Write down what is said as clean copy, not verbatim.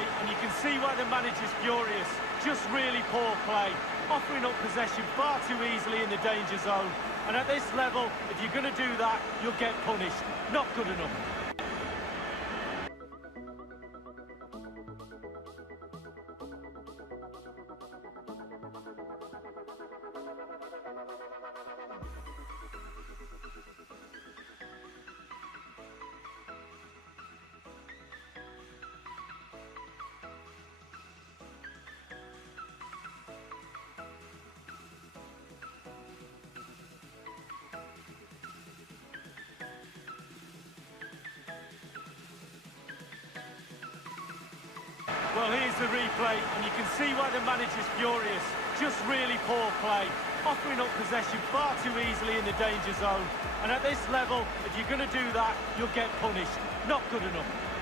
replay and you can see why the manager's furious. Just really poor play. Offering up possession far too easily in the danger zone. And at this level, if you're going to do that, you'll get punished. Not good enough. Well, here's the replay, and you can see why the manager's furious. Just really poor play. Offering up possession far too easily in the danger zone. And at this level, if you're going to do that, you'll get punished. Not good enough.